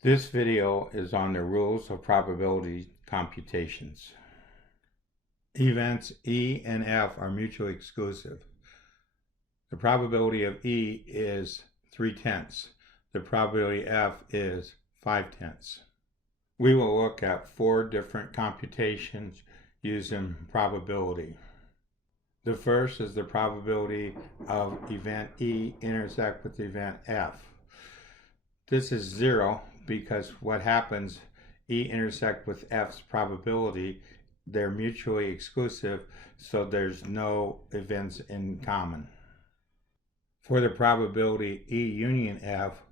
This video is on the rules of probability computations. Events E and F are mutually exclusive. The probability of E is 3/10. The probability F is 5/10. We will look at 4 different computations using probability. The first is the probability of event E intersect with event F. This is 0 because what happens, E intersect with F's probability, they're mutually exclusive, so there's no events in common. For the probability E union F,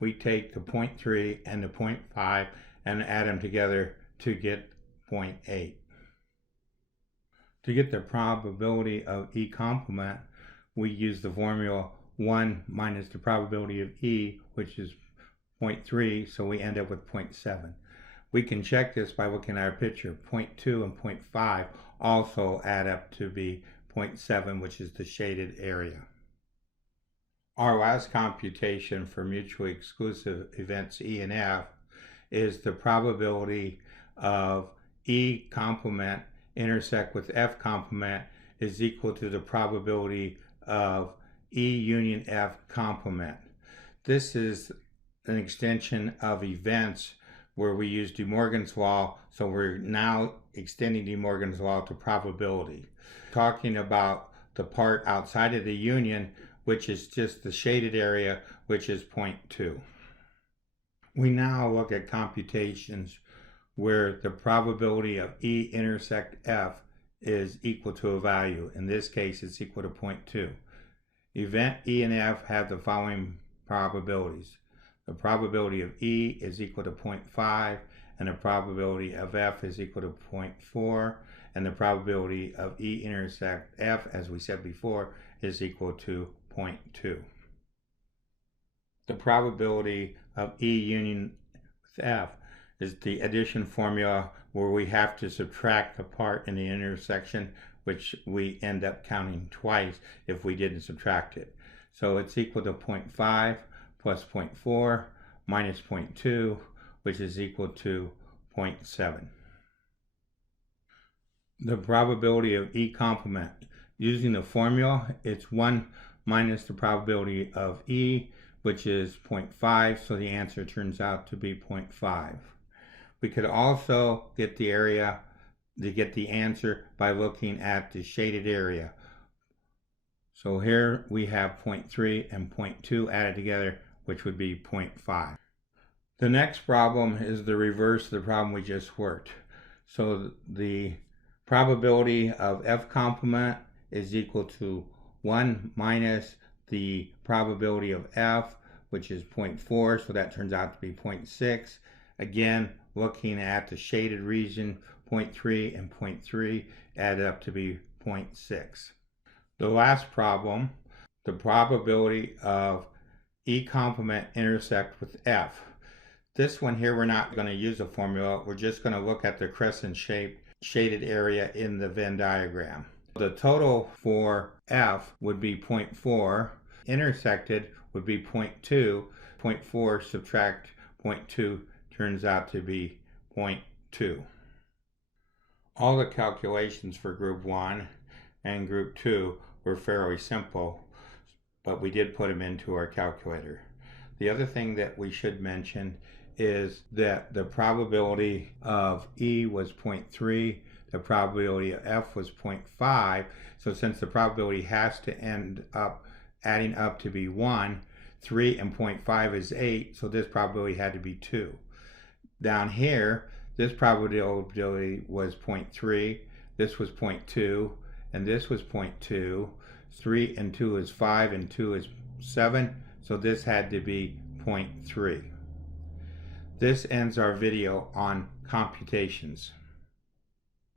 we take the 0.3 and the 0.5 and add them together to get 0.8. To get the probability of E complement, we use the formula 1 minus the probability of E, which is 0.3, so we end up with 0.7. We can check this by looking at our picture. 0.2 and 0.5 also add up to be 0.7, which is the shaded area. Our last computation for mutually exclusive events E and F is the probability of E complement intersect with F complement is equal to the probability of E union F complement. This is an extension of events where we use De Morgan's law, so we're now extending De Morgan's law to probability. Talking about the part outside of the union, which is just the shaded area, which is 0.2. We now look at computations where the probability of E intersect F is equal to a value. In this case, it's equal to 0.2. Event E and F have the following probabilities. The probability of E is equal to 0.5, and the probability of F is equal to 0.4, and the probability of E intersect F, as we said before, is equal to 0.2. The probability of E union with F is the addition formula where we have to subtract the part in the intersection, which we end up counting twice if we didn't subtract it. So it's equal to 0.5 plus 0.4 minus 0.2, which is equal to 0.7. The probability of E complement. Using the formula, it's 1 minus the probability of E, which is 0.5, so the answer turns out to be 0.5. We could also get the area to get the answer by looking at the shaded area. So here we have 0.3 and 0.2 added together, which would be 0.5. The next problem is the reverse of the problem we just worked. So the probability of F complement is equal to 1 minus the probability of F, which is 0.4, so that turns out to be 0.6. Again, looking at the shaded region, 0.3 and 0.3 add up to be 0.6. The last problem, the probability of E complement intersect with F. This one here, we're not going to use a formula. We're just going to look at the crescent shaped shaded area in the Venn diagram. The total for F would be 0.4. Intersected would be 0.2. 0.4 subtract 0.2 turns out to be 0.2. All the calculations for group 1 and group 2 were fairly simple, but we did put them into our calculator. The other thing that we should mention is that the probability of E was 0.3, the probability of F was 0.5, so since the probability has to end up adding up to be 1, 3 and 0.5 is 8, so this probability had to be 2. Down here, this probability was 0.3, this was 0.2, and this was 0.2. 3 and 2 is 5, and 2 is 7, so this had to be 0.3. This ends our video on computations.